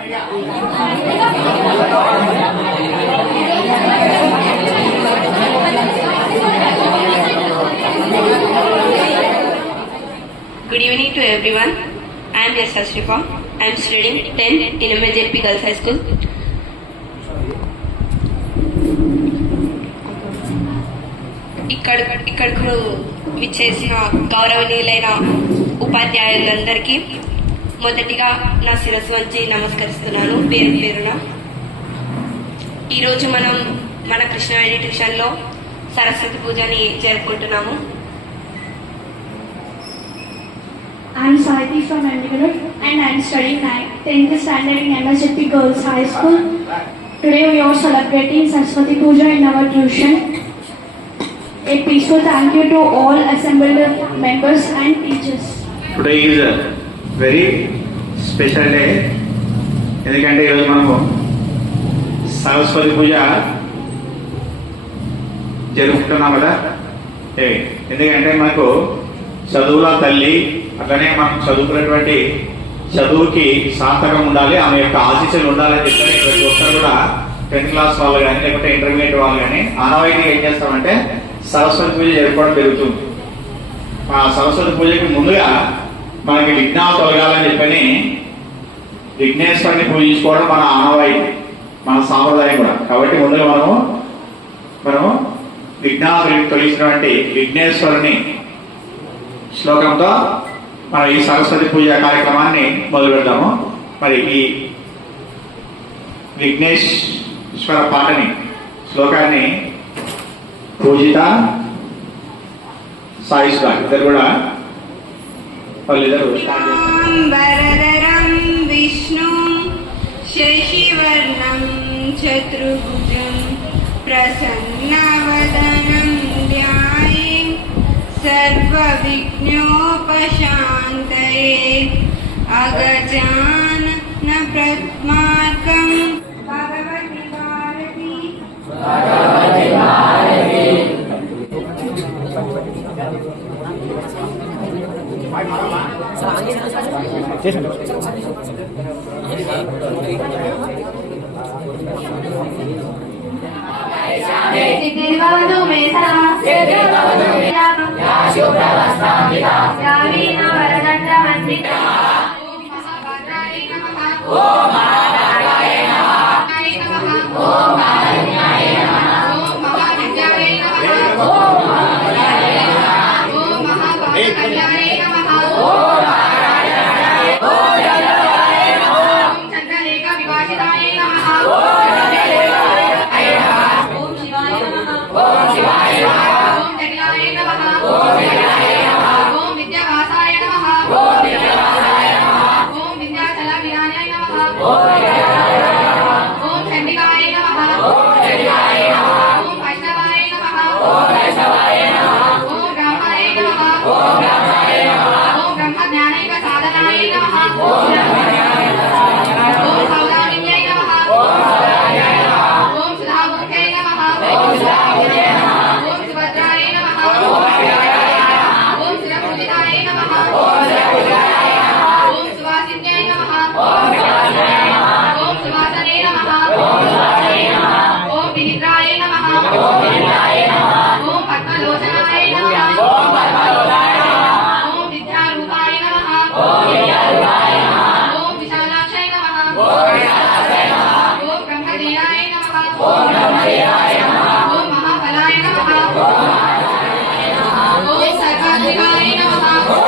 Good evening to everyone. I am S. Ashrifa. I am studying 10th in MJP Girls High School. ఇక్కడకు విచ్చేసిన గౌరవనీయులైన ఉపాధ్యాయులందరికీ మొదటిగా నా శిరస్సు వంచి నమస్కరిస్తున్నాను పేరు పేరున. ఈరోజు మనం మన కృష్ణవేణి ట్యూషన్లో సరస్వతి పూజని జరుపుకుంటున్నాము. I am Saiti from Andigalu and I am studying 10th standard in MSJP Girls High School. Today we are celebrating Saraswati Puja in our tuition. A peaceful thank you to all assembled members and teachers. Today is a very special day. ఎందుకంటే ఈరోజు మనము సరస్వతి పూజ జరుపుకుంటున్నాం కదా. ఎందుకంటే మనకు చదువుల తల్లి, అట్లనే మనం చదువుకున్నటువంటి చదువుకి సార్థకం ఉండాలి, ఆమె యొక్క ఆశీస్సులు ఉండాలని చెప్పని ప్రతి ఒక్కరు కూడా 10th క్లాస్ వాళ్ళు కానీ లేకపోతే ఇంటర్మీడియట్ వాళ్ళు కానీ ఆనవాయితీగా ఏం చేస్తామంటే సరస్వతి పూజ జరుపుకోవడం జరుగుతుంది. ఆ సరస్వతి పూజకి ముందుగా మనకి విఘ్నాలు తొలగాలని చెప్పని విఘ్నేశ్వరుని పూజించుకోవడం మన ఆనవాయితీ, మన సాంప్రదాయం కూడా. కాబట్టి ముందుగా మనము విఘ్నాలు తొలగించినటువంటి విఘ్నేశ్వరుని శ్లోకంతో మనం ఈ సరస్వతి పూజ కార్యక్రమాన్ని మొదలు పెడతాము. మరి ఈ విఘ్నేశ్వర పాటని శ్లోకాన్ని పూజిత సాయిష్ గారు ఇద్దరు కూడా వాళ్ళిద్దరు వరదరం విష్ణు శశివర్ణం చతుర్భుజం ప్రసన్నవదనం ధ్యాయే सर्वविघ्नोपशान्तये अगजानन प्रद्मार्कं भगवति भारती सिद्धिर्भवतु मे सदा यावीना वरदण्डवन्दिता ओम महाभद्राय नमः ओम महानागाय नमः ओम महाज्ञाय नमः ओम महाविद्याय नमः ओम महाविद्याय नमः ओम महाभद्राय नमः ओम महाराजनाय ओम जलवाय नमः ओम चन्द्रलेखा विभाषिताय नमः ओम चन्द्रलेखाय नमः ओम शिवाय नमः ओम शिवाय नमः ओम जगलाय नमः ओम जगलाय नमः ओम विद्यावासाय नमः ओम विद्यावासाय नमः ओम विद्याचलविराजाय नमः ओम विद्याचलविराजाय नमः ओम चण्डिकाय नमः ओम चण्डिकाय नमः ओम वैष्णवाय नमः ओम वैष्णवाय नमः ओम ब्रह्माय नमः ओम ब्रह्माय नमः ओम ब्रह्मज्ञानैक साधनाय नमः ओम ब्रह्मज्ञानैक साधनाय नमः ओम सौदामिन्यै नमः ओम सौदामिन्यै नमः ओम सुधामूर्तये नमः ओम सुधामूर्तये नमः ओम सुभद्राय नमः ओम सुभद्राय नमः ओम सुरपूजिताय नमः ओम सुरपूजिताय नमः ओम सुवासिन्यै नमः ओम सुवासिन्यै नमः ओम सुवासने नमः ओम सुवासने नमः ओम विनिद्राय नमः ओम विनिद्राय नमः ओम पद्मलोचनाय नमः ओम पद्मलोचनाय नमः ओम विद्यारूपाय नमः ओम विद्यारूपाय नमः ओम विशालाक्षाय नमः ओम विशालाक्षाय नमः ओम ब्रह्मदेवाय नमः ओम ब्रह्मदेवाय नमः ओम महाबलाय नमः ओम महाबलाय नमः ओम सर्वाधिकाय नमः ओम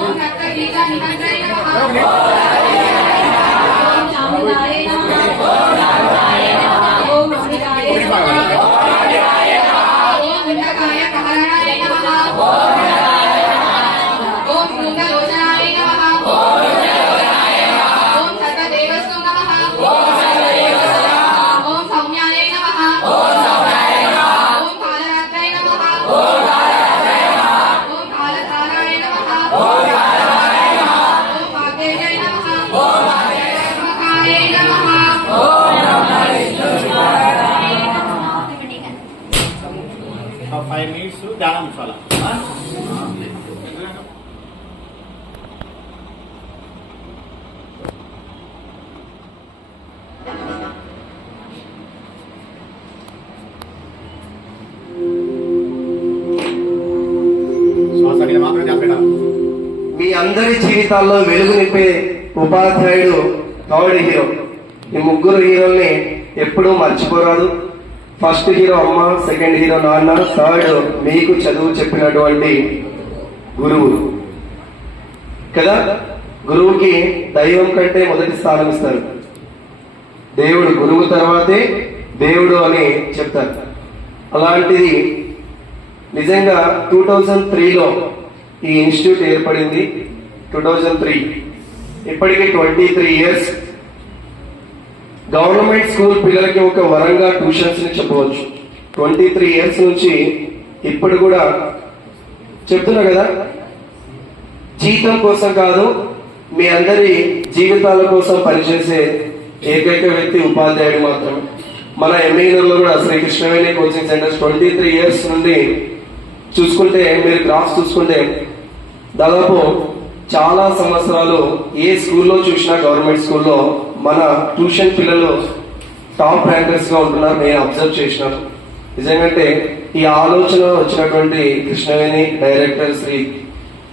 ओम रक्तबीजा निमन्त्रय नमः ओम चामुण्डाय नमः ओम चामुण्डाय नमः ओम अम्बिकाय नमः ओम अम्बिकाय नमः ओम मुण्डकाय प्रहरणाय नमः ओम मुण्डकाय नमः ओम शृङ्गलोचनाय नमः ओम शृङ्गलोचनाय नमः ओम सर्वदेवस्तु नमः ओम सर्वदेवस्तु नमः ओम सौम्याय नमः ओम सौम्याय नमः ओम कालरात्राय नमः ओम कालरात्राय नमः ओम कालधाराय नमः ओम कालधाराय नमः ओम वाग्देव्यै नमः ओम वाग्देव्यै नमः ओम नमः विष्णुशिवाय नमः 5 minutes ధ్యానం చాలా. అందరి జీవితాల్లో వెలుగు నింపే ఉపాధ్యాయుడు థర్డ్ హీరో. ఈ ముగ్గురు హీరోల్ని ఎప్పుడూ మర్చిపోరాదు. ఫస్ట్ హీరో అమ్మ, సెకండ్ హీరో నాన్న, థర్డ్ మీకు చదువు చెప్పినటువంటి గురువు కదా. గురువుకి దైవం కంటే మొదటి స్థానం ఇస్తారు. దేవుడు గురువు తర్వాతే దేవుడు అని చెప్తారు. అలాంటిది నిజంగా 2003లో ఈ ఇన్స్టిట్యూట్ ఏర్పడింది. 2003 ఇప్పటికి 23 years. గవర్నమెంట్ స్కూల్ పిల్లలకి ఒక వరంగా ట్యూషన్స్ ని చెప్పవచ్చు. 23 years నుంచి ఇప్పుడు కూడా చెప్తున్నా కదా, జీతం కోసం కాదు, మీ అందరి జీవితాల కోసం పనిచేసే ఏకైక వ్యక్తి ఉపాధ్యాయుడు మాత్రమే. మన ఎంఈలో కూడా శ్రీకృష్ణవేణి కోచింగ్ సెంటర్స్ 23 years నుండి చూసుకుంటే, మీరు గ్రాఫ్స్ చూసుకుంటే దాదాపు చాలా సంవత్సరాలు ఏ స్కూల్లో చూసినా గవర్నమెంట్ స్కూల్లో మన ట్యూషన్ పిల్లలు టాప్ ర్యాంకర్స్ గా ఉంటున్నారు. నేను అబ్జర్వ్ చేసినాను. నిజంగానే ఈ ఆలోచన వచ్చినటువంటి కృష్ణవేణి డైరెక్టర్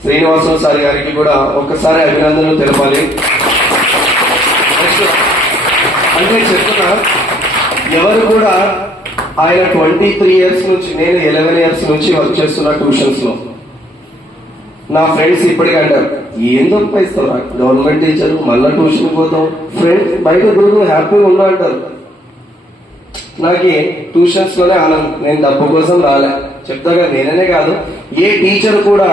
శ్రీనివాసరావు సార్ గారికి కూడా ఒక్కసారి అభినందనలు తెలపాలి. అంటే చెప్తున్నా, ఎవరు కూడా ఆయన 23 years నుంచి, నేను 11 years నుంచి వర్క్ చేస్తున్నా ట్యూషన్స్ లో. నా ఫ్రెండ్స్ ఇప్పటికీ అంటారు, ఏందో ఇస్తారా గవర్నమెంట్ టీచర్, మళ్ళా ట్యూషన్ పోతాం, ఫ్రెండ్స్ బయట దూరం హ్యాపీగా ఉన్నా అంటారు. నాకు ట్యూషన్స్ లోనే ఆనందం. నేను డబ్బు కోసం రాలే, చెప్తాగా. నేననే కాదు, ఏ టీచర్ కూడా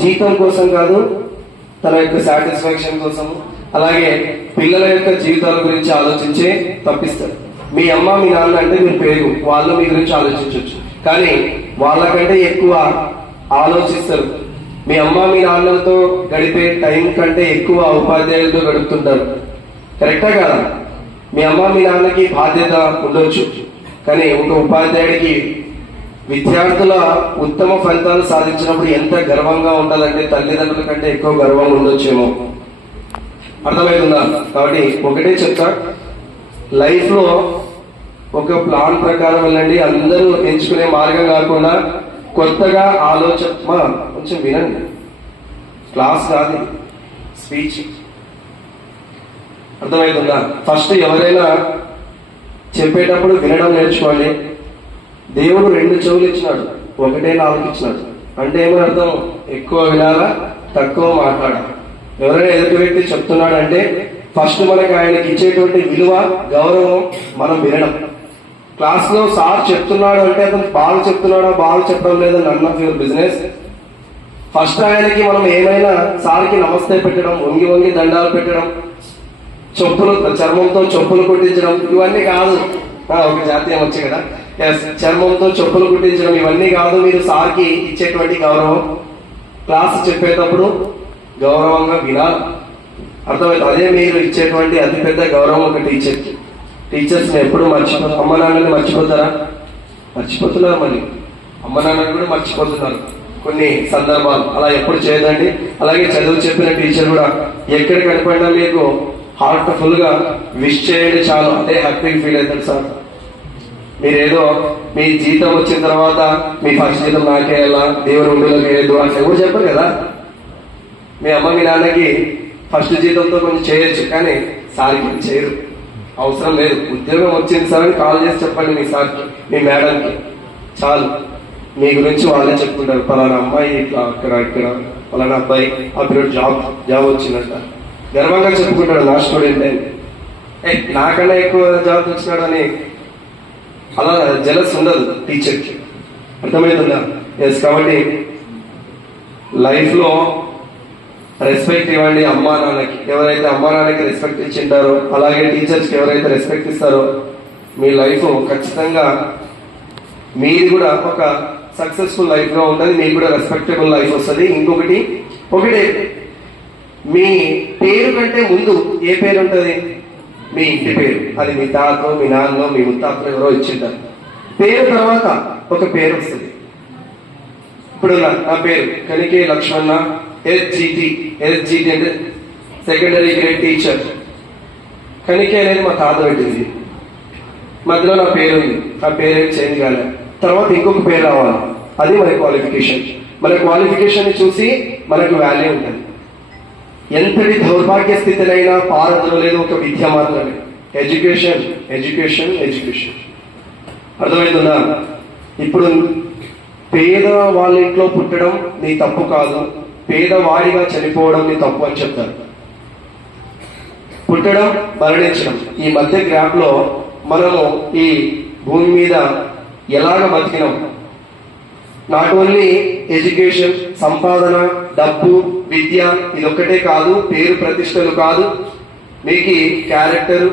జీతం కోసం కాదు, తన యొక్క సాటిస్ఫాక్షన్ కోసం, అలాగే పిల్లల యొక్క జీవితాల గురించి ఆలోచించే తప్పిస్తారు. మీ అమ్మ మీ నాన్న అంటే మీరు పేరు, వాళ్ళు మీ గురించి ఆలోచించవచ్చు, కానీ వాళ్ళకంటే ఎక్కువ ఆలోచిస్తారు. మీ అమ్మ మీ నాన్నలతో గడిపే టైం కంటే ఎక్కువ ఉపాధ్యాయులతో గడుపుతుంటారు. కరెక్టా కాదా? మీ అమ్మ మీ నాన్నకి బాధ్యత ఉండొచ్చు, కానీ ఒక ఉపాధ్యాయుడికి విద్యార్థుల ఉత్తమ ఫలితాలు సాధించినప్పుడు ఎంత గర్వంగా ఉంటుందంటే తల్లిదండ్రుల కంటే ఎక్కువ గర్వం ఉండొచ్చేమో. అర్థమవుతుందా? కాబట్టి ఒకటే చెప్తా, లైఫ్ లో ఒక ప్లాన్ ప్రకారం వెళ్ళండి. అందరూ ఎంచుకునే మార్గం కాకుండా కొత్తగా కొంచెం వినండి. క్లాస్ కాదు, స్పీచ్. అర్థమవుతుందా? ఫస్ట్ ఎవరైనా చెప్పేటప్పుడు వినడం నేర్చుకోండి. దేవుడు 2 చెవులు ఇచ్చినాడు, ఒకటే నాలుగు ఇచ్చినాడు. అంటే ఏమని అర్థం? ఎక్కువ వినాలా, తక్కువ మాట్లాడాలి. ఎవరైనా ఎదుటి వ్యక్తి చెప్తున్నాడంటే ఫస్ట్ మనకి ఆయనకి ఇచ్చేటువంటి విలువ, గౌరవం మనం వినడం. క్లాస్ లో సార్ చెప్తున్నాడు అంటే అతను బాగా చెప్తున్నాడా, బాగా చెప్పడం లేదని none of your business. First ఆయనకి మనం ఏమైనా సార్కి నమస్తే పెట్టడం, వంగి వంగి దండాలు పెట్టడం, చర్మంతో చెప్పులు కుట్టించడం, ఇవన్నీ కాదు. ఒక జాతీయం వచ్చి కదా, చర్మంతో చెప్పులు కుట్టించడం ఇవన్నీ కాదు. మీరు సార్కి ఇచ్చేటువంటి గౌరవం. క్లాస్ చెప్పేటప్పుడు గౌరవంగా వినాలి. అర్థమైంది? అదే మీరు ఇచ్చేటువంటి అతిపెద్ద గౌరవం ఒక టీచర్కి. టీచర్స్ ఎప్పుడు మర్చిపోతారు. అమ్మ నాన్నని మర్చిపోతారా? మర్చిపోతున్నారు. మళ్ళీ అమ్మ నాన్నని కూడా మర్చిపోతున్నారు కొన్ని సందర్భాలు. అలా ఎప్పుడు చేయదండి. అలాగే చదువు చెప్పిన టీచర్ కూడా ఎక్కడ కనపడినా మీకు హార్ట్ ఫుల్ గా విష్ చేయండి చాలు, అదే హ్యాపీ ఫీల్ అవుతారు సార్. మీరేదో మీ జీతం వచ్చిన తర్వాత మీ ఫస్ట్ జీతం నాకే ఎలా, దేవుని ఉండిలోకి వేయద్దు అని ఎవరు చెప్పరు కదా. మీ అమ్మ మీ నాన్నకి ఫస్ట్ జీతంతో కొంచెం చేయొచ్చు, కానీ సార్కి చేయరు. అవసరం లేదు. ఉద్యోగం వచ్చింది సార్ అని కాల్ చేసి చెప్పండి మీ సార్కి, మీ మేడంకి, చాలు. మీ గురించి వాళ్ళే చెప్పుకుంటారు, పలానా అమ్మాయి ఇట్లా అక్కడ ఇక్కడ, పలానా అబ్బాయి ఆ పీరియడ్ జాబ్ వచ్చిందంట. గర్వంగా చెప్పుకుంటాడు నా స్టూడెంట్ అని. నాకన్నా ఎక్కువ జాబ్ వచ్చినాడు అని అలా జలస్ ఉండదు టీచర్కి. అర్థమవుతుందా? ఎస్. కాబట్టి లైఫ్ లో రెస్పెక్ట్ ఇవ్వండి అమ్మా నాన్నకి. ఎవరైతే అమ్మా నాన్నకి రెస్పెక్ట్ ఇచ్చింటారో, అలాగే టీచర్స్కి ఎవరైతే రెస్పెక్ట్ ఇస్తారో, మీ లైఫ్ ఖచ్చితంగా మీది కూడా ఒక సక్సెస్ఫుల్ లైఫ్ గా ఉంటుంది. మీకు కూడా రెస్పెక్టబుల్ లైఫ్ వస్తుంది. ఇంకొకటి ఒకటే, మీ పేరు కంటే ముందు ఏ పేరు ఉంటుంది? మీ ఇంటి పేరు. అది మీ తాత, మీ నాన్న, మీ ముత్తాతలు ఎవరో ఇచ్చింటారు. పేరు తర్వాత ఒక పేరు వస్తుంది. ఇప్పుడు నా పేరు కనికే లక్ష్మణ, ఎస్జిటి అంటే సెకండరీ గ్రేడ్ టీచర్. కనికే అనేది మా తాత పెట్టింది. మధ్యలో నా పేరు ఉంది, ఆ పేరు చేంజ్ కాలే. తర్వాత ఇంకొక పేరు రావాలి, అది మన క్వాలిఫికేషన్. మన క్వాలిఫికేషన్ చూసి మనకు వాల్యూ ఉంటుంది. ఎంతటి దౌర్భాగ్య స్థితినైనా పారద్రోలేదు ఒక విద్య మాత్రమే. Education education education. అర్థమవుతుందా? ఇప్పుడు పేద వాళ్ళ ఇంట్లో పుట్టడం నీ తప్పు కాదు, పేదవాడిగా చనిపోవడం నీ తప్పు అని చెప్తారు. పుట్టడం, మరణించడం, ఈ మధ్య గ్యాప్ లో మనము ఈ భూమి మీద ఎలాగ బతికినాం. నాట్ ఓన్లీ ఎడ్యుకేషన్, సంపాదన, డబ్బు, విద్య ఇదొక్కటే కాదు, పేరు ప్రతిష్టలు కాదు, మీకు క్యారెక్టర్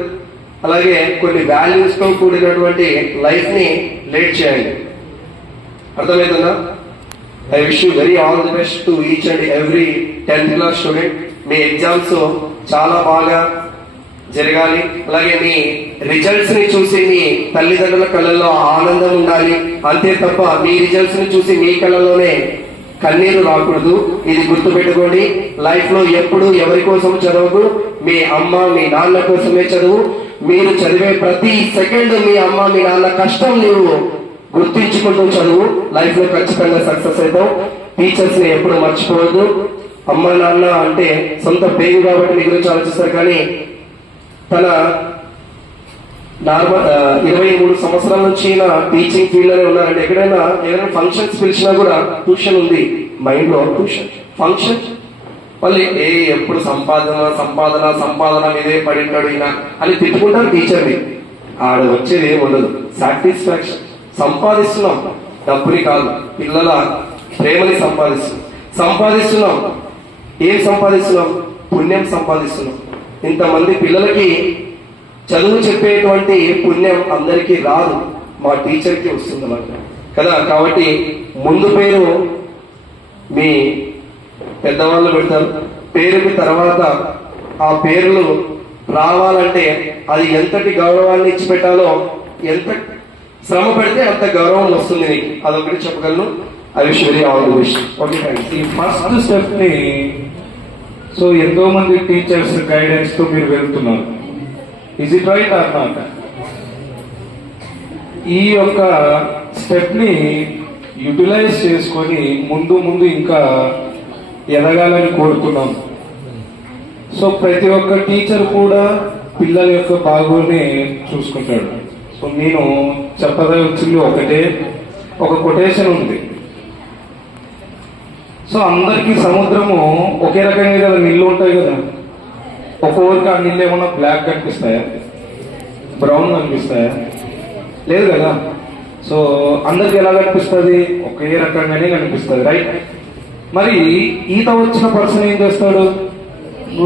అలాగే కొన్ని వాల్యూస్ తో కూడినటువంటి లైఫ్ ని లీడ్ చేయండి. అర్థమవుతుందా? I wish you very all the best to each and every 10th class student. Me exams చాలా బాగా జరగాలి. అలాగే మీ రిజల్ట్స్ ని చూసి మీ తల్లిదండ్రుల కళ్ళల్లో ఆనందం ఉండాలి. అంతే తప్ప మీ రిజల్ట్స్ ని చూసి మీ కళ్ళలోనే కన్నీరు రాకూడదు. ఇది గుర్తుపెట్టుకోండి. లైఫ్ లో ఎప్పుడు ఎవరి కోసం చదవకు, మీ అమ్మ మీ నాన్న కోసమే చదువు. మీరు చదివే ప్రతి సెకండ్ మీ అమ్మ మీ నాన్న కష్టం నీవు గుర్తించుకుంటూ చదువు. లైఫ్ లో ఖచ్చితంగా సక్సెస్ అవుతావు. టీచర్స్ ని ఎప్పుడు మర్చిపోవద్దు. అమ్మ నాన్న అంటే సొంత పేరు కాబట్టి మీ గురించి ఆలోచిస్తారు, కానీ తన 23 సంవత్సరాల నుంచి నా టీచింగ్ ఫీల్డ్ లోనే ఉన్నారంటే ఎక్కడైనా ఏదైనా ఫంక్షన్స్ పిలిచినా కూడా ట్యూషన్ ఉంది మైండ్ లో. ట్యూషన్ ఫంక్షన్ మళ్ళీ ఎప్పుడు సంపాదన సంపాదన సంపాదన మీదే పడి ఉంటాడు ఈయన అని తిట్టుకుంటారు టీచర్ని. ఆడ వచ్చేది ఏమి ఉండదు. సాటిస్ఫాక్షన్ సంపాదిస్తున్నాం, డబ్బుని కాదు, పిల్లల ప్రేమని సంపాదిస్తున్నాం. ఏం సంపాదిస్తున్నాం? పుణ్యం సంపాదిస్తున్నాం. ఇంతమంది పిల్లలకి చదువు చెప్పేటువంటి పుణ్యం అందరికీ రాదు, మా టీచర్కి వస్తుంది అన్నమాట కదా. కాబట్టి ముందు పేరు మీ పెద్దవాళ్ళు పెడతారు, పేరుకి తర్వాత ఆ పేర్లు రావాలంటే అది ఎంతటి గౌరవాన్ని ఇచ్చి పెట్టాలో, ఎంత శ్రమ పెడితే అంత గౌరవం వస్తుంది నీకు. అదొకటి చెప్పగలను. I wish very all the best. Okay thanks. ఈ ఫస్ట్ స్టెప్ ని సో ఎంతో మంది టీచర్స్ గైడెన్స్ తో మీరు వెళ్తున్నారు. Is it right or not? ఈ యొక్క స్టెప్ ని యూటిలైజ్ చేసుకొని ముందు ముందు ఇంకా ఎదగాలని కోరుతున్నాం. సో ప్రతి ఒక్క టీచర్ కూడా పిల్లల యొక్క బాగోని చూసుకుంటాడు. సో నేను చెప్పదలిచింది ఒకటే, ఒక కొటేషన్ ఉంది. సో అందరికీ సముద్రము ఒకే రకంగా కదా నీళ్ళు ఉంటాయి కదా. ఒక్కొక్కరికి ఆ నీళ్ళు ఏమన్నా బ్లాక్ కనిపిస్తాయా, బ్రౌన్ కనిపిస్తాయా? లేదు కదా. సో అందరికి ఎలా కనిపిస్తుంది? ఒకే రకంగానే కనిపిస్తుంది, రైట్? మరి ఈత వచ్చిన పర్సన్ ఏం చేస్తాడు?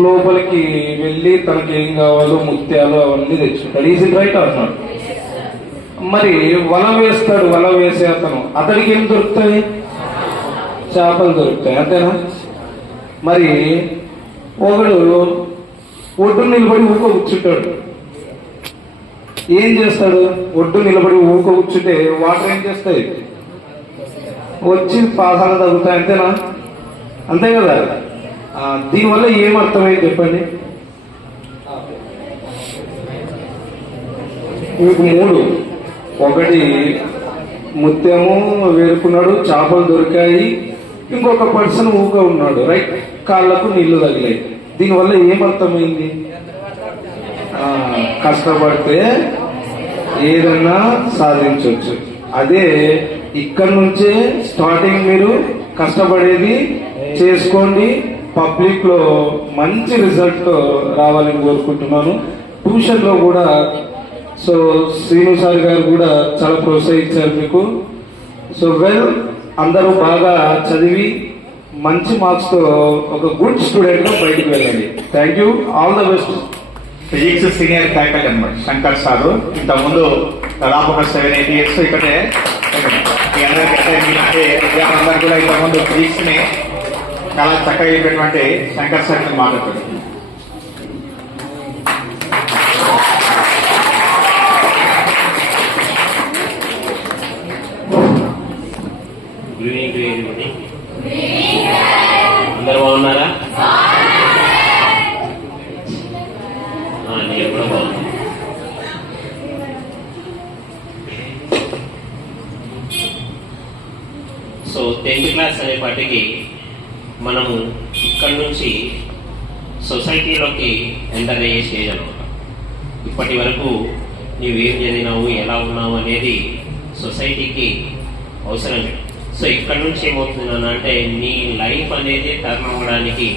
లోపలికి వెళ్ళి తనకి ఏం కావాలో ముత్యాలు అవన్నీ తెచ్చుకుంటాడు. Is it right or not? మరి వల వేస్తాడు, వల వేసే అతడికి ఏం దొరుకుతాయి? చేపలు దొరుకుతాయి, అంతేనా? మరి ఒకడు ఒడ్డు నిలబడి ఊక కూర్చుంటాడు. ఏం చేస్తాడు? ఒడ్డు నిలబడి ఊక కూర్చుంటే వాటర్ ఏం చేస్తాయి? వచ్చి పాసాలు తగ్గుతాయి, అంతేనా? అంతే కదా. దీనివల్ల ఏం అర్థమైంది చెప్పండి? మీకు 3, ఒకటి ముత్యము వేరుకున్నాడు, చేపలు దొరికాయి, ఇంకొక పర్సన్ ఊగా ఉన్నాడు, రైట్? కాళ్ళకు నీళ్లు తగిలాయి. దీనివల్ల ఏమర్థమైంది? కష్టపడితే ఏదన్నా సాధించవచ్చు. అదే ఇక్కడ నుంచే స్టార్టింగ్. మీరు కష్టపడేది చేసుకోండి, పబ్లిక్ లో మంచి రిజల్ట్ రావాలని కోరుకుంటున్నాను. ట్యూషన్ లో కూడా సో శ్రీను సార్ గారు కూడా చాలా ప్రోత్సహించారు మీకు. సో అందరూ బాగా చదివి మంచి మార్క్స్ తో ఒక గుడ్ స్టూడెంట్ గా బయటకు వెళ్ళండి. Thank you, all the best. Physics senior faculty అనమాట శంకర్ సారు. ఇంతకుముందు దాదాపు ఒక 7-8 years ఇక్కడే మీ అందరికీ కూడా ఇంతకుముందు ఫిజిక్స్ ని చాలా చక్కగా చెప్పినటువంటి శంకర్ సార్ మాట్లాడుతుంది. Good evening to everybody. అందరూ బాగున్నారా? నేను కూడా బాగున్నా. సో 10th క్లాస్ అనేపాటికి మనము ఇక్కడ నుంచి సొసైటీలోకి ఎంటర్ అయ్యే స్టేజ్ అనమాట. ఇప్పటి వరకు నీవేం చదివినావు, ఎలా ఉన్నావు అనేది సొసైటీకి అవసరం. సో ఇక్కడ నుంచి ఏమవుతుందని అంటే నీ లైఫ్ అనేది టర్న్ అవ్వడానికి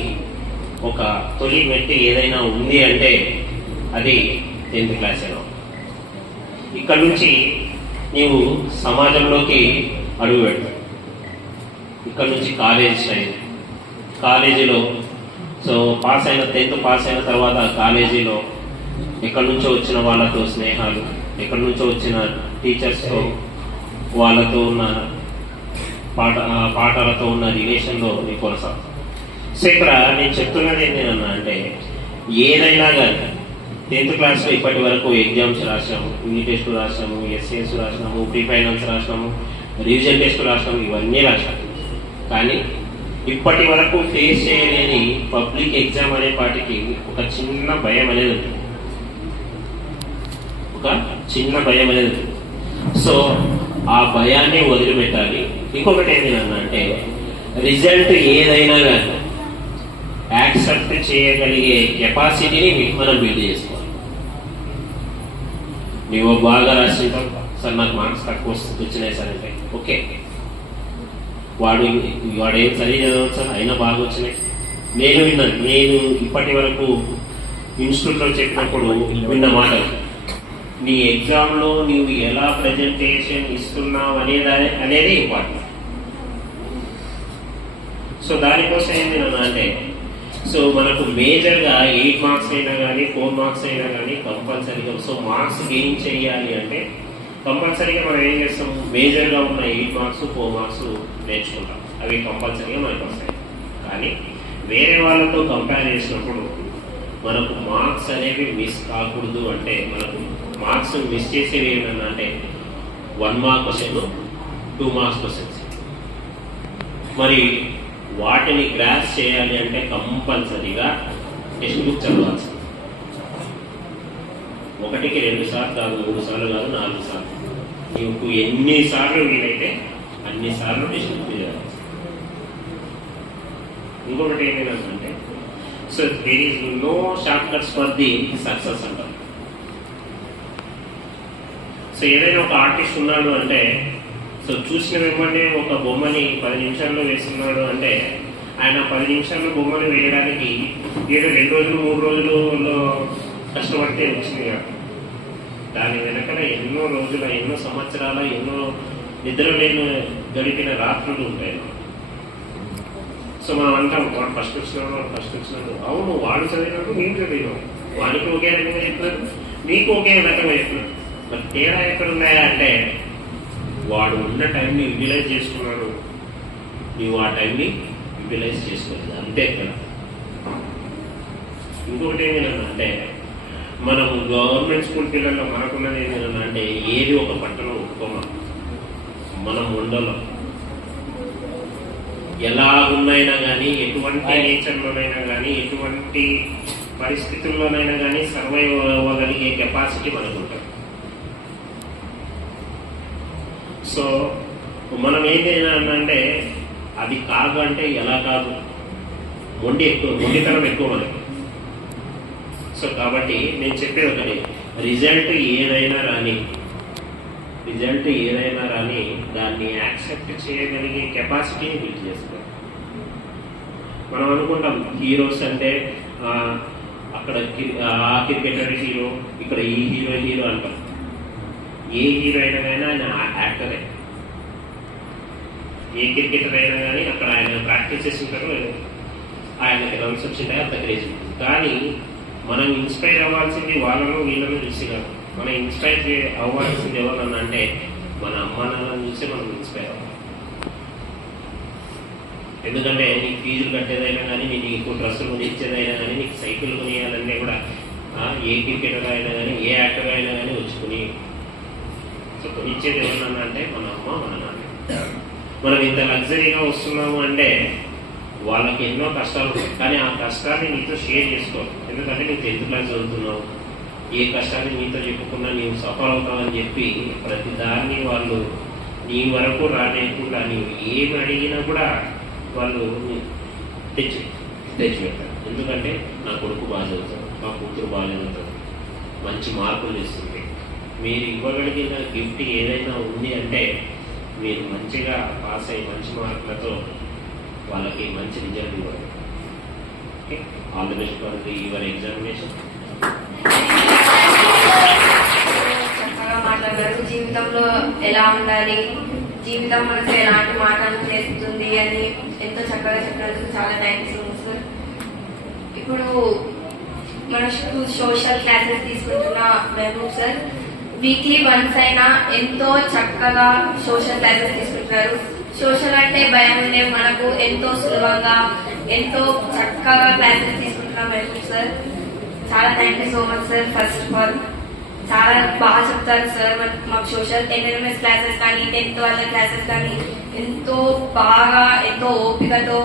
ఒక తొలి మెట్టి ఏదైనా ఉంది అంటే అది 10th క్లాస్. ఇక్కడ నుంచి నీవు సమాజంలోకి అడుగు పెడతావు. ఇక్కడ నుంచి కాలేజ్ స్టైల్, కాలేజీలో సో పాస్ అయిన 10th పాస్ అయిన తర్వాత కాలేజీలో ఎక్కడి నుంచో వచ్చిన వాళ్ళతో స్నేహాలు, ఎక్కడి నుంచో వచ్చిన టీచర్స్తో వాళ్ళతో ఉన్న పాఠాలతో ఉన్న రిలేషన్లో నీ కొనసాగుతావు. సో ఇక్కడ నేను చెప్తున్నది ఏంటన్నా అంటే ఏదైనా కానీ 10th క్లాస్లో ఇప్పటి వరకు ఎగ్జామ్స్ రాసాము, యూనిట్ టెస్ట్ రాసాము, ఎస్ఏఎస్ రాసినాము, ప్రీ ఫైనల్స్ రాసినాము, రివిజన్ టెస్ట్ రాసినాము, ఇవన్నీ రాసాము. కానీ ఇప్పటి వరకు ఫేస్ చేయలేని పబ్లిక్ ఎగ్జామ్ అనే పాటికి ఒక చిన్న భయం అనేది ఉంటుంది, ఒక చిన్న భయం అనేది ఉంటుంది. సో ఆ భయాన్ని వదిలిపెట్టాలి. ఇంకొకటి ఏంటన్నా అంటే రిజల్ట్ ఏదైనా కానీ యాక్సెప్ట్ చేయగలిగే కెపాసిటీని మనం బిల్డ్ చేసుకోవాలి. నువ్వు బాగా రాసింటావు సార్, నాకు మార్క్స్ తక్కువ వచ్చినాయి సార్ అంటే ఓకే, వాడేం సరి చదవచ్చు సార్ అయినా బాగా వచ్చినాయి. నేను విన్నాను, నేను ఇప్పటి వరకు ఇన్స్టిట్యూట్లో చెప్పినప్పుడు విన్న మాటలు, నీ ఎగ్జామ్లో నువ్వు ఎలా ప్రజెంటేషన్ ఇస్తున్నావు అనేది ఇంపార్టెంట్. సో దానికోసం ఏంటి అంటే సో మనకు మేజర్గా 8 మార్క్స్ అయినా కానీ 4 మార్క్స్ అయినా కానీ కంపల్సరీగా సో మార్క్స్ గెయిన్ చేయాలి అంటే కంపల్సరీగా మనం ఏం చేస్తాం, మేజర్గా ఉన్న 8 మార్క్స్ 4 మార్క్స్ నేర్చుకుంటాం, అవి కంపల్సరీగా మనకు వస్తాయి. కానీ వేరే వాళ్ళతో కంపేర్ చేసినప్పుడు మనకు మార్క్స్ అనేవి మిస్ కాకూడదు. అంటే మనకు మార్క్స్ మిస్ చేసేవి ఏంటన్నా అంటే 1 మార్క్ క్వశ్చన్, 2 మార్క్స్ క్వశ్చన్స్. మరి వాటిని గ్రాస్ చేయాలి అంటే కంపల్సరీగా టెక్స్ట్ బుక్ చదవాల్సింది. 1కి 2 సార్లు కాదు, 3 సార్లు కాదు, 4 సార్లు, నీకు ఎన్నిసార్లు వీలైతే అన్నిసార్లు టెక్స్ట్ బుక్ చదవాలి. ఇంకొకటి ఏమైందంటే so there is no short cuts for the success అంటారు. సో ఏదైనా ఒక ఆర్టిస్ట్ ఉన్నాడు అంటే సో చూసిన వెంబడే ఒక బొమ్మని 10 నిమిషాల్లో వేస్తున్నాడు అంటే ఆయన 10 నిమిషాల్లో బొమ్మని వేయడానికి ఏదో 2 రోజులు 3 రోజులు కష్టపడితే వచ్చింది కాదు. దాని వెనకాల ఎన్నో రోజుల, ఎన్నో సంవత్సరాల, ఎన్నో నిద్ర లేని గడిపిన రాత్రులు ఉంటాయి. సో మనం అంటాం వాడు ఫస్ట్ వచ్చినాడు, అవును వాడు చదివినాడు, నేను చదివినావు, వాడికి ఒకే రకంగా చెప్తున్నారు, నీకు ఒకే రకంగా చెప్తున్నారు. మరి తేడా ఎక్కడ ఉన్నాయా అంటే వాడు ఉన్న టైంని యూటిలైజ్ చేసుకున్నాడు, నువ్వు ఆ టైంని యూటిలైజ్ చేసుకోలేదు, అంతే కదా. ఇంకొకటి ఏమైనా మనము గవర్నమెంట్ స్కూల్ పిల్లల్లో మనకున్నది ఏమైనా ఏది ఒక పట్టణం ఒప్పుకోమా, మనం ఉండలో ఎలా ఉన్నైనా కానీ, ఎటువంటి నేచర్లోనైనా కానీ, ఎటువంటి పరిస్థితుల్లోనైనా కానీ సర్వైవ్ అవ్వగలిగే కెపాసిటీ మనకు ఉంటుంది. సో మనం ఏం చేయాలంటే అది కాదు అంటే ఎలా కాదు, మొండితనం ఎక్కువ మనకి. సో కాబట్టి నేను చెప్పేది ఒకటి, రిజల్ట్ ఏదైనా రాని దాన్ని యాక్సెప్ట్ చేయగలిగే కెపాసిటీని బిల్డ్ చేసుకోవాలి. మనం అనుకుంటాం హీరోస్ అంటే అక్కడ ఆ క్రికెటర్ హీరో, ఇక్కడ ఈ హీరో అంటాం. ఏ హీరో అయినా కానీ ఆయన యాక్టరే, ఏ క్రికెటర్ అయినా కానీ అక్కడ ఆయన ప్రాక్టీస్ చేస్తుంటారో ఆయనకి రన్స్ వచ్చింటాయి, అంత క్రేజ్. కానీ మనం ఇన్స్పైర్ అవ్వాల్సింది వాళ్ళను వీళ్ళను చూసి కాదు, మనం ఇన్స్పైర్ అవ్వాల్సింది ఎవరన్నా అంటే మన అమ్మ నాన్నలను చూసి మనం ఇన్స్పైర్ అవ్వాలి. ఎందుకంటే నీకు ఫీజులు కట్టేదైనా కానీ, నీకు డ్రెస్సులు కొనిచ్చేదైనా కానీ, నీకు సైకిల్ కొనియాలన్నా కూడా ఏ క్రికెటర్ అయినా కానీ, ఏ యాక్టర్ అయినా కానీ వచ్చుకుని సో కొనిచ్చేది ఎవరన్నా అంటే మన అమ్మ మన నాన్న. మనం ఇంత లగ్జరీగా వస్తున్నాము అంటే వాళ్ళకి ఎన్నో కష్టాలు ఉంటాయి, కానీ ఆ కష్టాన్ని నీతో షేర్ చేసుకోవాలి. ఎందుకంటే నీకు 10th క్లాస్ చదువుతున్నావు, ఏ కష్టాన్ని నీతో చెప్పుకున్నా నీవు సఫర్ అవుతావని చెప్పి ప్రతి దాన్ని వాళ్ళు నీ వరకు రానేకుండా నీవు ఏమి అడిగినా కూడా వాళ్ళు తెచ్చి పెడతారు. ఎందుకంటే నా కొడుకు బాగా చదువుతాడు, మా కూతురు బాగా చదువుతాడు, మంచి మార్కులు ఇస్తుంది. మీరు ఇవ్వగలిగిన గిఫ్ట్ ఏదైనా ఉంది అంటే మీరు మంచిగా పాస్ అయ్యి మంచి మార్కులతో వాళ్ళకి మంచి రిజల్ట్ ఇవ్వాలి. Okay, all the best for your examination. చక్కగా మాట్లాడారు. జీవితంలో ఎలా ఉండాలి, జీవితం మనకు ఎలాంటి మాటలు నేర్పుతుంది అని ఎంతో చక్కగా చెప్పినందుకు చాలా థ్యాంక్స్ సార్. ఇప్పుడు మన సోషల్ క్లాసెస్ తీసుకుంటున్న మెహబూబ్ సార్ వీక్లీ వన్స్ అయినా ఎంతో చక్కగా సోషల్ క్లాసెస్ తీసుకుంటున్నారు. సోషల్ అంటే భయం లేవు, మనకు ఎంతో సులభంగా ఎంతో చక్కగా క్లాసెస్ తీసుకుంటున్నాం మెహబూబ్ సార్. చాలా thank you so much sir. First of all చాలా బాగా చెప్తారు సార్. మాకు సోషల్ ఎన్ఎంఎస్ క్లాసెస్ కానీ 10th వాళ్ళ క్లాసెస్ కానీ ఎంతో బాగా ఎంతో ఓపికతో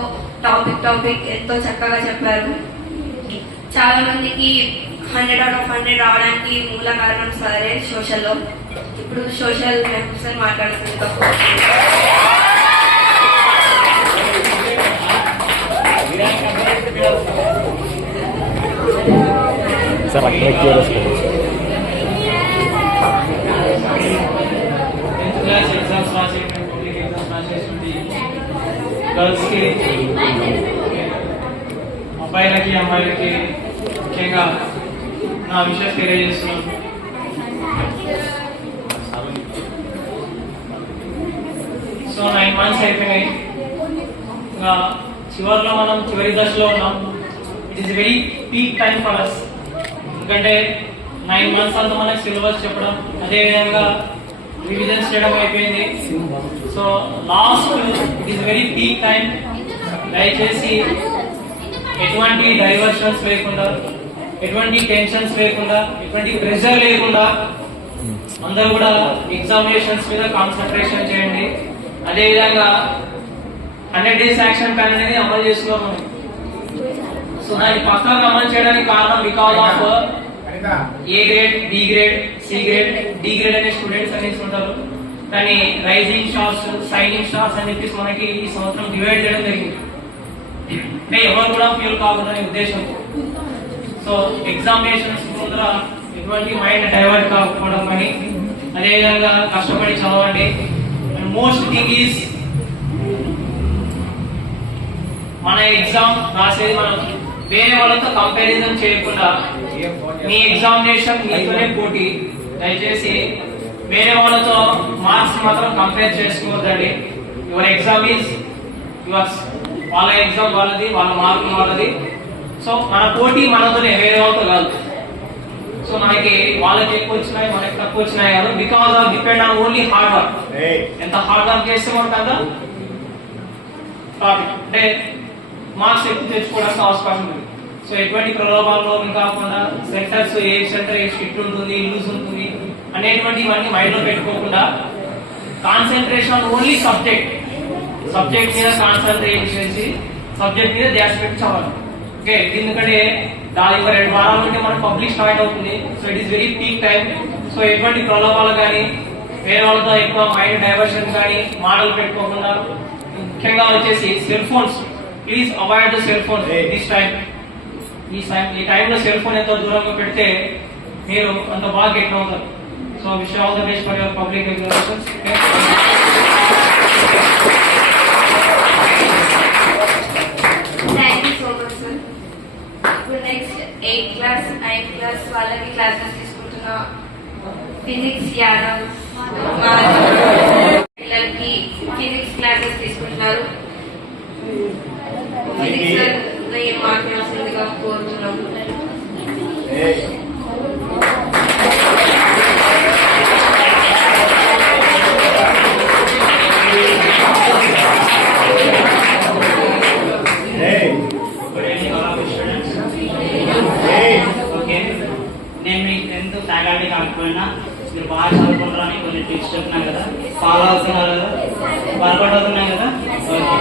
టాపిక్ ఎంతో చక్కగా చెప్పారు. చాలా మందికి 100 out of 100 రావడానికి మూల కారణం సరే సోషల్లో. ఇప్పుడు సోషల్ మెహబూబ్ సార్ మాట్లాడుతుంది. సార్ క్లాస్ ఎగ్జామ్స్ రాసేటువంటి పబ్లిక్ ఎగ్జామ్స్ రాసేటువంటి గర్ల్స్కి, అబ్బాయిలకి అమ్మాయిలకి ముఖ్యంగా నా విషయం తెలియజేస్తున్నాను. సో 9 months అయిపోయినాయి. ఇంకా చివరిలో మనం చివరి దశలో ఉన్నాం. It is very peak time for us. ఎందుకంటే 9 months అంతా మనకి సిలబస్ చెప్పడం, అదేవిధంగా రివిజన్స్ చేయడం అయిపోయింది. So lost it is very peak time. దయచేసి ఎటువంటి డైవర్షన్స్ లేకుండా, ఎటువంటి టెన్షన్స్ లేకుండా, ఎటువంటి ప్రెషర్ లేకుండా అందరూ కూడా ఎగ్జామినేషన్స్ మీద కాన్సన్ట్రేషన్ చేయండి. అదేవిధంగా 100 days యాక్షన్ ప్లాన్ అనేది అమలు చేస్తున్నాం మనం. సో దాన్ని పక్కాగా అమలు చేయడానికి కారణం because of A grade, B grade, C grade, D grade అనే స్టూడెంట్స్ అనేసి ఉంటారు. కానీ రైజింగ్ స్టార్స్, సైనింగ్ స్టార్స్ అని చెప్పేసి మనకి ఈ సంవత్సరం డివైడ్ చేయడం జరిగింది. అంటే ఎవరు కూడా ఫెయిల్ కాకూడదనే ఉద్దేశంతో. సో ఎగ్జామినేషన్స్ ముందర ఎటువంటి మైండ్ డైవర్ట్ కాకపోవడం కానీ, అదేవిధంగా కష్టపడి చదవండి. అండ్ మోస్ట్ థింగ్ ఈజ్ మన ఎగ్జామ్ రాసేది మనం వేరే వాళ్ళతో కంపారిజన్ చేయకుండా మీ ఎగ్జామినేషన్ మీతోనే పోటీ. దయచేసి వేరే వాళ్ళతో మార్క్స్ మాత్రం కంపేర్ చేసుకోవద్దండి. Your exam is yours. వాళ్ళ ఎగ్జామ్ వాళ్ళది, వాళ్ళ మార్కులు వాళ్ళది. సో మన పోటీ మనతోనే, వేరే వాళ్ళతో కాదు. సో మనకి వాళ్ళకి ఎక్కువ వచ్చినాయి, మనకి తక్కువ వచ్చినాయి కాదు. Because of depend on only hard work. ఎంత హార్డ్ వర్క్ చేస్తే మనకు అంత అంటే మార్క్స్ ఎక్కువ తెచ్చుకోవడానికి అవకాశం ఉంది. సో ఎటువంటి ప్రలోభాల్లో కాకుండా సెంటర్స్, ఏ సెంటర్ ఏ స్ట్రిక్ట్ ఉంటుంది, లూజ్ ఉంటుంది అనేటువంటి ఇవన్నీ మైండ్ లో పెట్టుకోకుండా కాన్సన్ట్రేషన్ ఓన్లీ సబ్జెక్ట్ మీద కాన్సన్ట్రేట్ చేసి సబ్జెక్ట్ మీద ధ్యాస పెట్టి చదవాలి. ఓకే, ఎందుకంటే దాని 2 వారాల నుండి మనకు పబ్లిక్ స్టార్ట్ అవుతుంది. So it is very peak time. So ఎటువంటి ప్రలోభాలు కానీ, వేరే వాళ్ళతో ఎక్కువ మైండ్ డైవర్షన్ కానీ మాటలు పెట్టుకోకుండా, ముఖ్యంగా వచ్చేసి cell phones, please avoid the cell phone this time. ఈ టైంలో సెల్ ఫోన్ ఎంతో దూరంగా పెడితే మీరు అంత బాగా గెట్ అవుతారు. So wish all the best for your public examinations. Thank you so much sir. ఇప్పుడు next 8th class 9th class వాళ్ళకి క్లాసెస్ తీసుకుంటున్న ఫిజిక్స్ యాదవ్ పిల్లలకి ఫిజిక్స్ క్లాసెస్ తీసుకుంటున్నారు. ఫిజిక్స్ ఏం మాట్లాడాల్సిందిగా కోరుతున్నాము. నేను మీకు 10th ఫ్యాకల్టీ కాకపోయినా మీరు బాగా చదువుకుంటారని కొన్ని టిప్స్ చెప్తున్నాను కదా, ఫాలో అవుతున్నారు కదా, వర్కౌట్ అవుతున్నాయి కదా. Okay,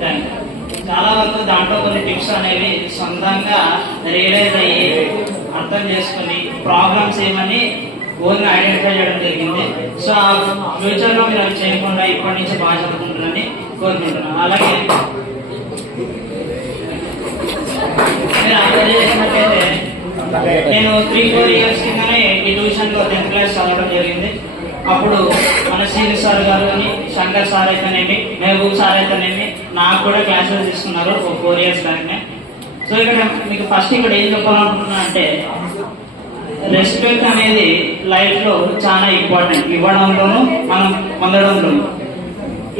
thank you. చాలా వరకు దాంట్లో కొన్ని టిప్స్ అనేవి సొంతంగా రియలైజ్ అయ్యి అర్థం చేసుకుని ప్రాబ్లమ్స్ ఏమని ఓన్గా ఐడెంటిఫై చేయడం జరిగింది. సో ఫ్యూచర్లో మీరు అవి చేయకుండా ఇప్పటి నుంచి బాగా చదువుకుంటారని కోరుకుంటున్నాను. అలాగే మీరు అర్థం చేసినట్లయితే నేను 3-4 years కిందనే ఈ ట్యూషన్లో 10th క్లాస్ చదవడం జరిగింది. అప్పుడు మన శ్రీని సార్ గారు అని, శంకర్ సార్ అయితేనేమి, మహబూబ్ సార్ అయితేనేమి నాకు కూడా క్లాసెస్ తీసుకున్నారు 4 years బ్యాక్నే. సో ఇక్కడ మీకు ఫస్ట్ ఇక్కడ ఏం చెప్పాలనుకుంటున్నా అంటే రెస్పెక్ట్ అనేది లైఫ్లో చాలా ఇంపార్టెంట్, ఇవ్వడంలోనూ మనం పొందడంలోనూ.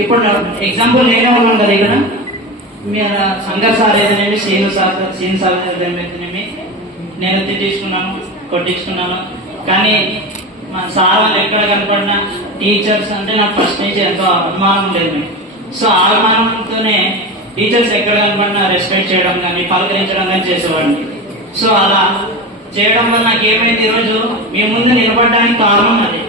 ఇప్పుడు ఎగ్జాంపుల్ నేనే ఉన్నాను కదా ఇక్కడ, మీరు శంకర్ సార్ అయితేనేమి, శ్రీను సార్ అయితేనేమి నేను తిట్టించుకున్నాను, కొట్టించుకున్నాను. కానీ మా సార్ వాళ్ళు ఎక్కడ కనపడినా టీచర్స్ అంటే నాకు ఫస్ట్ నుంచి ఎంతో అభిమానం లేదు. సో ఆ అభిమానంతోనే టీచర్స్ ఎక్కడ కనపడినా రెస్పెక్ట్ చేయడం కానీ పలకరించడం కానీ చేసేవాడిని. సో అలా చేయడం వల్ల నాకు ఏమైంది, ఈరోజు మీ ముందు నిలబడడానికి కారణం అది.